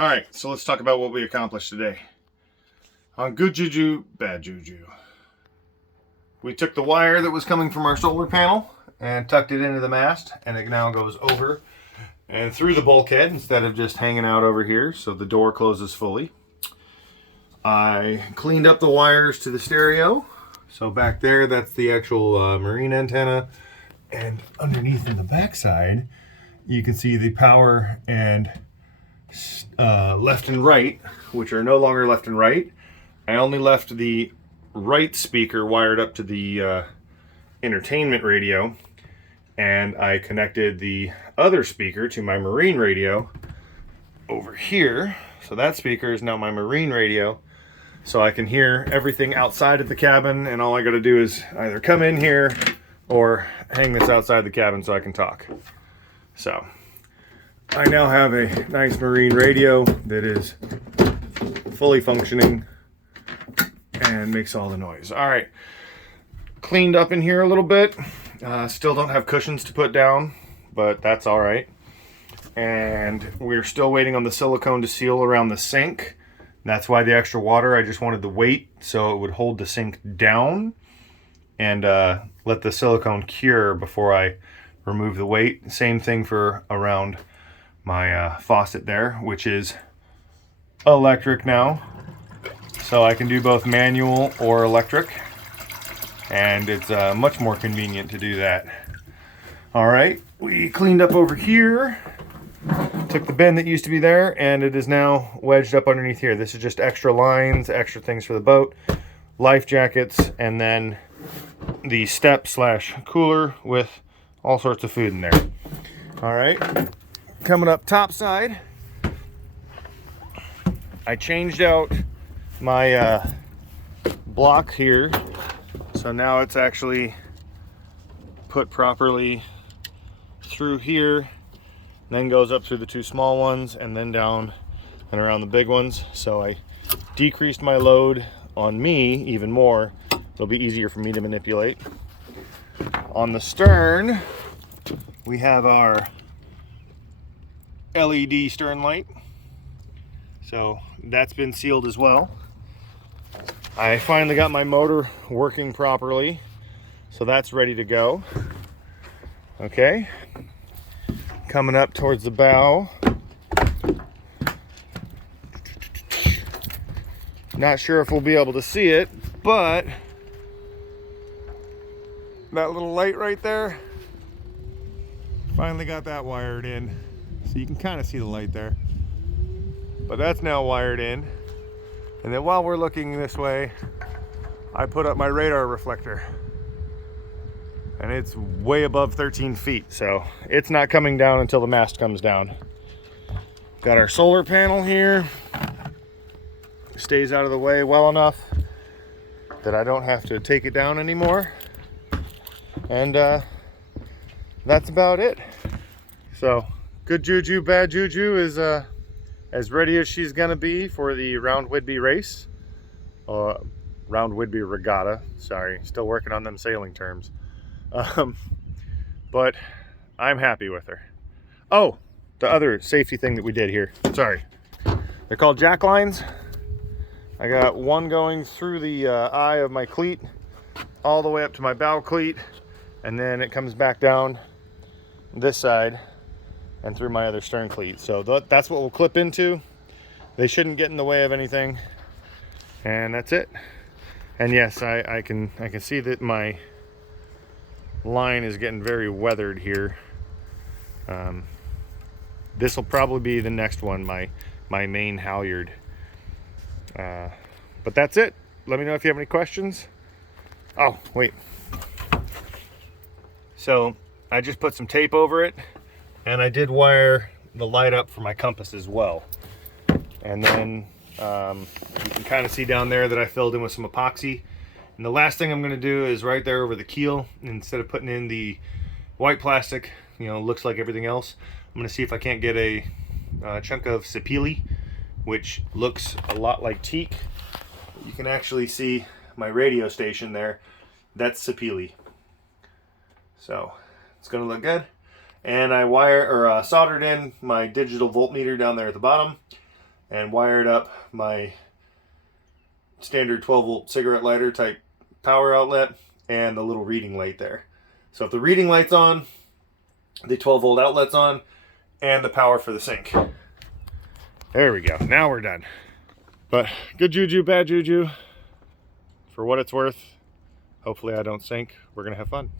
Alright, so let's talk about what we accomplished today. On good juju, bad juju. We took the wire that was coming from our solar panel and tucked it into the mast, and it now goes over and through the bulkhead instead of just hanging out over here, so the door closes fully. I cleaned up the wires to the stereo. So back there, that's the actual marine antenna. And underneath in the backside, you can see the power and left and right, which are no longer left and right. I only left the right speaker wired up to the entertainment radio, and I connected the other speaker to my marine radio over here. So that speaker is now my marine radio, so I can hear everything outside of the cabin, and all I got to do is either come in here or hang this outside the cabin so I can talk. So I now have a nice marine radio that is fully functioning and makes all the noise. All right, cleaned up in here a little bit. Still don't have cushions to put down, but that's all right. And we're still waiting on the silicone to seal around the sink. That's why the extra water. I just wanted the weight so it would hold the sink down and let the silicone cure before I remove the weight. Same thing for around my faucet there, which is electric now. So I can do both manual or electric, and it's much more convenient to do that. All right, we cleaned up over here, took the bin that used to be there, and it is now wedged up underneath here. This is just extra lines, extra things for the boat, life jackets, and then the step / cooler with all sorts of food in there. All right, coming up top side, I changed out my block here, so now it's actually put properly through here, then goes up through the two small ones and then down and around the big ones. So I decreased my load on me even more. It'll be easier for me to manipulate. On the stern, we have our LED stern light. So that's been sealed as well. I finally got my motor working properly, so that's ready to go. Okay, coming up towards the bow. Not sure if we'll be able to see it, but that little light right there, finally got that wired in. So you can kind of see the light there. But that's now wired in. And then while we're looking this way, I put up my radar reflector. And it's way above 13 feet, so it's not coming down until the mast comes down. Got our solar panel here. Stays out of the way well enough that I don't have to take it down anymore. And that's about it. So good juju, bad juju is as ready as she's gonna be for the Round Whidbey race. Round Whidbey Regatta, sorry, still working on them sailing terms. But I'm happy with her. Oh, the other safety thing that we did here, sorry. They're called jack lines. I got one going through the eye of my cleat, all the way up to my bow cleat, and then it comes back down this side and through my other stern cleat. So that's what we'll clip into. They shouldn't get in the way of anything, and that's it. And yes, I can see that my line is getting very weathered here. This will probably be the next one, my main halyard. But that's it. Let me know if you have any questions. Oh, wait. So I just put some tape over it, and I did wire the light up for my compass as well. And then you can kind of see down there that I filled in with some epoxy. And the last thing I'm going to do is right there over the keel, instead of putting in the white plastic, you know, looks like everything else, I'm going to see if I can't get a chunk of sapele, which looks a lot like teak. You can actually see my radio station there. That's sapele. So it's going to look good. And I soldered in my digital voltmeter down there at the bottom. and wired up my standard 12 volt cigarette lighter type power outlet and the little reading light there. So if the reading light's on, the 12 volt outlet's on, and the power for the sink. There we go. Now we're done. But good juju, bad juju. For what it's worth, hopefully I don't sink. We're gonna have fun.